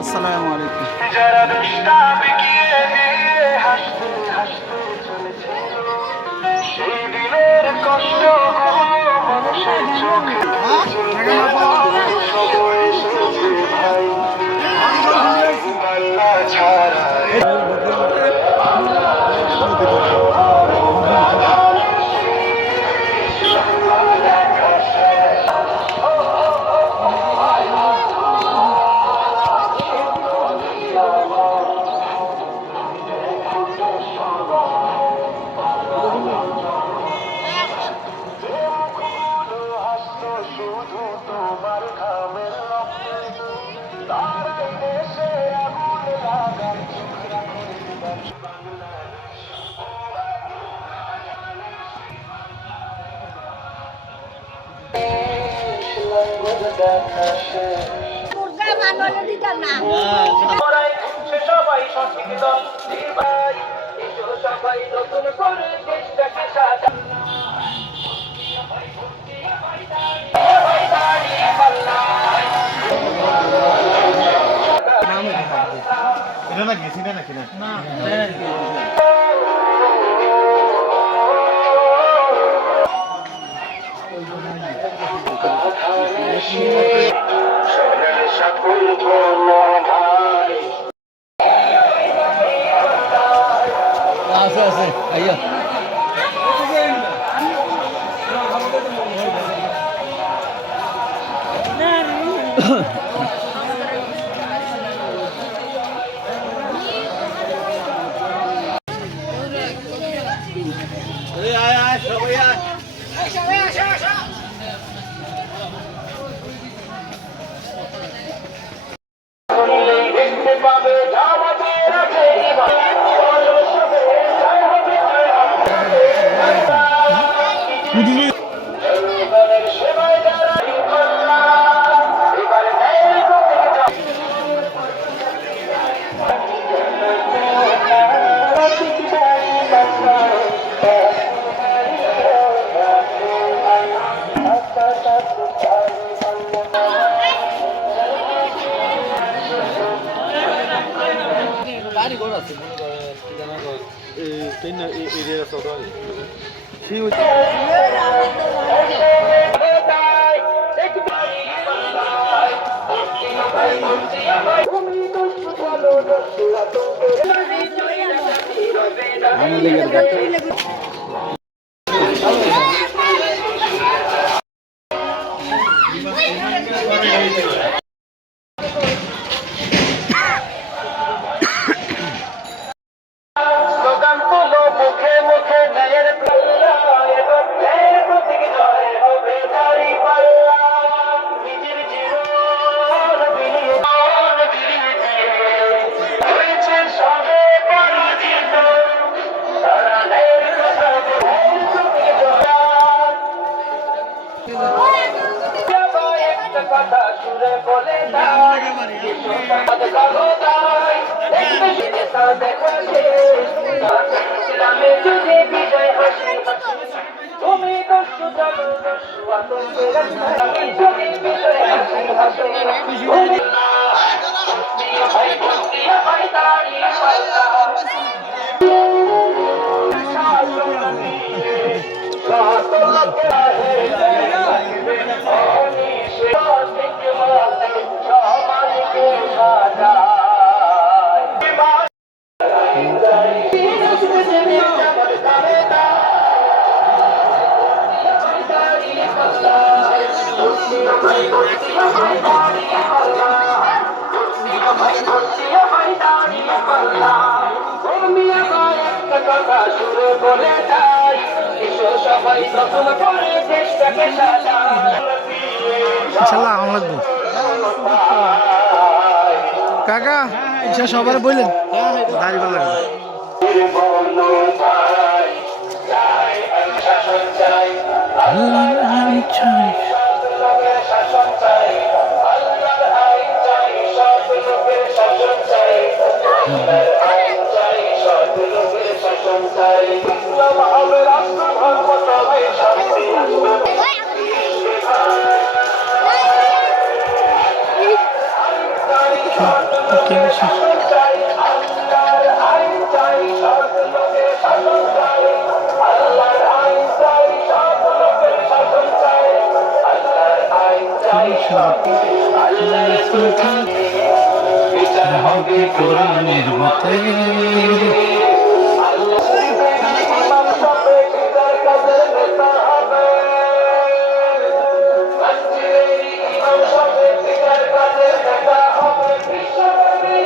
আসসালামু আলাইকুম। যারা দুষ্টামি গিয়ে দিয়ে হাসতে হাসতে চলেছে সেই দিনের কষ্ট মানুষের চোখে সময় এসেছে ভাই আল্লাহ ছাড়া শুধু তোমার ঘামের রক্তে তার দেশে আগুন লাগার চোখ রাখে বাংলাদেশ লঙ্ঘন দেখা শেষ সবাই সঠিক দল নির্বাই সবাই নতুন করে দেশটাকে সাজা এটা না গেছি না নাকি না সকল ভাই আছে আছে আইয়া দেখতে পাবে জামাতের আছে সেবায় যারা এবার গাড়ি ঘোড়া আছে ট্রেন এরিয়া সদর স্লোগান তুলো মুখে মুখে ন্যায়ের পাল্লা এবার ন্যায়ের প্রতীক জয় হবে দাঁড়ি পাল্লা নিজের জীবন বিলিয়ে হয়েছে সবে পরাজিত তারা ন্যায়ের কথা একটা কথা সুরে বলে দাঁড় কালো দায় দেখা ইসলামে যদি বিজয় হাসি তুমি দস্যু জানো দস্যু আতঙ্কের আমি যদি বিজয় হাসি হাসি ভাই ভক্তিয়া ভাই দাঁড়িয়ে পাল্লা সমাজকে সাজা সুরে বলে যাই সবাই নতুন করে দেশটাকে সাজা ইনশাল্লাহ আমার লাগবে কাকা ইচ্ছা সবার বললেন দাঁড়িয়ে লাগবে চাই আল্লাহর আইন চাই সব লোকের শাসন চাই আল্লাহর আইন চাই সব লোকের শাসন চাই আল্লাহর আইন চাই আল্লাহর সুলতান বিচার হবে কোরআনের মতে ইমাম সাহেব বিচার কাজের নেতা হবে মসজিদের ইমাম সাহেব বিচার কাজের নেতা হবে বিশ্বনবী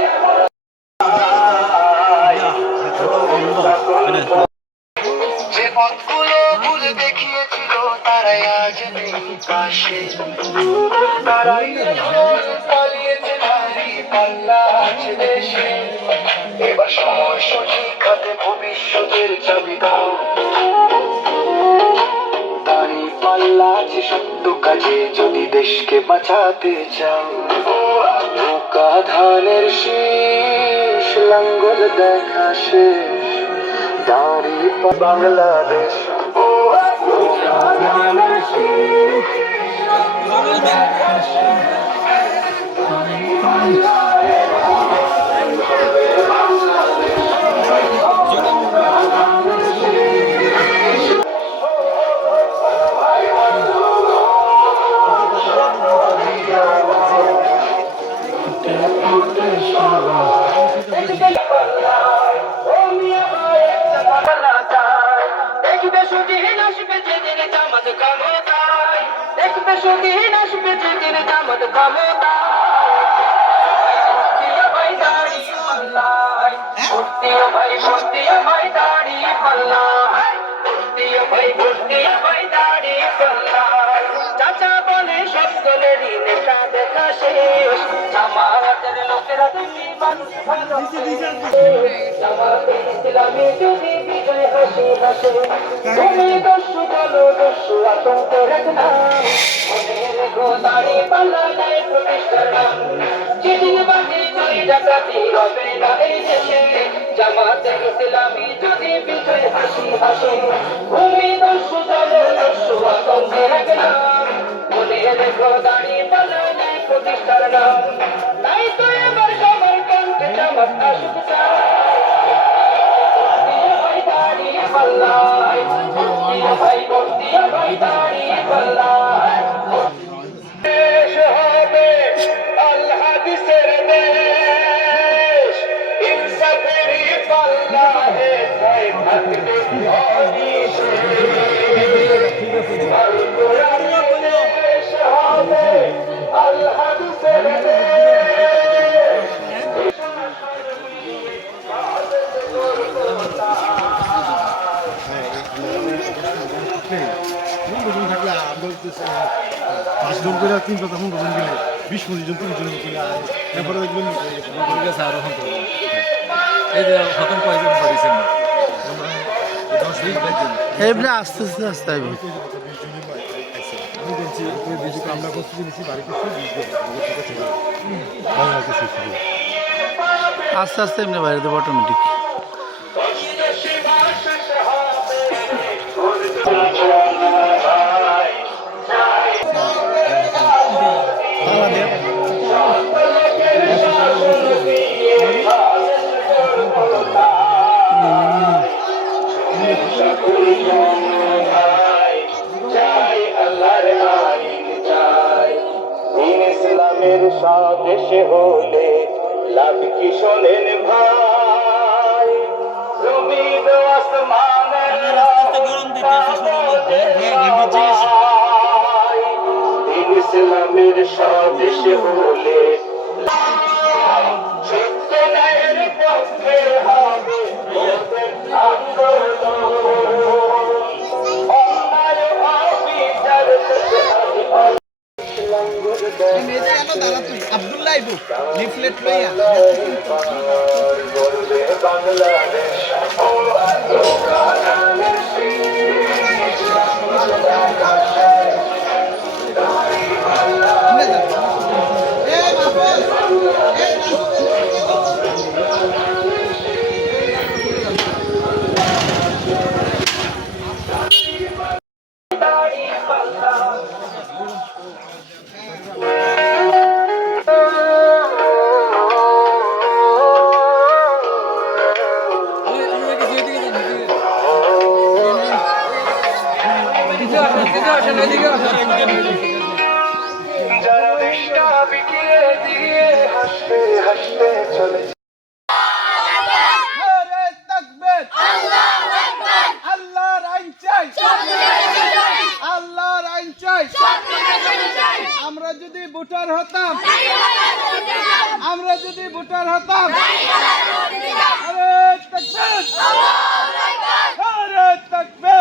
যে পথগুলো ভুলে দেখিয়েছিল তারাই আজ নেই পাশে তারাই এখন পালিয়েছে নারী পাল্লা আছে দেশে এবার সময় সঠিক হাতে ভবিষ্যতের চাবি দাও দাঁড়ি পাল্লা আছে সত্য কাজে যদি দেশকে বাঁচাতে চাও বোকা ধানের শীষ লাঙ্গল দেখা শেষ দাঁড়ি বাংলাদেশ দেখবে সুদিন আসবে যেদিন জামাত ক্ষমতায় দেখবে সুদিন আসবে যেদিন জামাত ক্ষমতায় ভাই দাড়ি পাল্লায় ভর্তিও ভাই দাড়ি পাল্লায় ভর্তিও ভাই দাড়ি পাল্লায় চাচা বলে সব দলেরই নেতা দেখা শেষ জামাতের লোকেরা দেখি মানুষ ভালো জামাতে ইসলামী যদি বিজয় হাসি হাসে তুমি দস্যু বলো দস্যু আতঙ্ক রাখনা মনে রেখো দাড়ি পাল্লা নাই প্রতিষ্ঠার নাম যেদিন বাকি চুরি ডাকাতি হবে না এই দেশে জামাতে ইসলামী যদি বিজয় হাসি হাসে তুমি দস্যু বলো দস্যু আতঙ্ক রাখনা মনে রেখো দাড়ি পাল্লা নাই প্রতিষ্ঠার নাম তাই তো এবার সবার কণ্ঠে জামাত আসুক দেশ হবে আল হাদিসের দেশ ইনসাফেরই পাল্লা হেথায় থাকবে হদিসে আল কোরআনের দেশ হবে আল হাদিসের দেশ থাকলে আমরা 5 জন করে 3 কথা 15 জন গেলে 20-25 জন 30 জন করে এরপরে দেখবেন আরো এই যে খতম কয়েকজন করেছেন না 10-20 জন এবারে আস্তে আস্তে আস্তে আইব আমি বলছি আমরা প্রস্তুতি নিচ্ছি বাড়িতে আস্তে আস্তে এমনি বাইরে দেবো অটোমেটিক ইসলামের স্বদেশে হলে লাভ কি শোনেন ভাই জমিন আসমানের ইসলামের স্বদেশে হলে সত্য ন্যায়ের পক্ষে হবে আব্দুল্লাহ লিফলেট লইয়া বাংলাদেশ যারা দেশটা বিকিয়ে দিয়ে হাসতে হাসতে চলে আল্লাহর আইন চাই, আল্লাহর আইন চাই। আমরা যদি ভোটার হতাম, আমরা যদি ভোটার হতাম, আরে তাকবীর, আরে তাকবীর।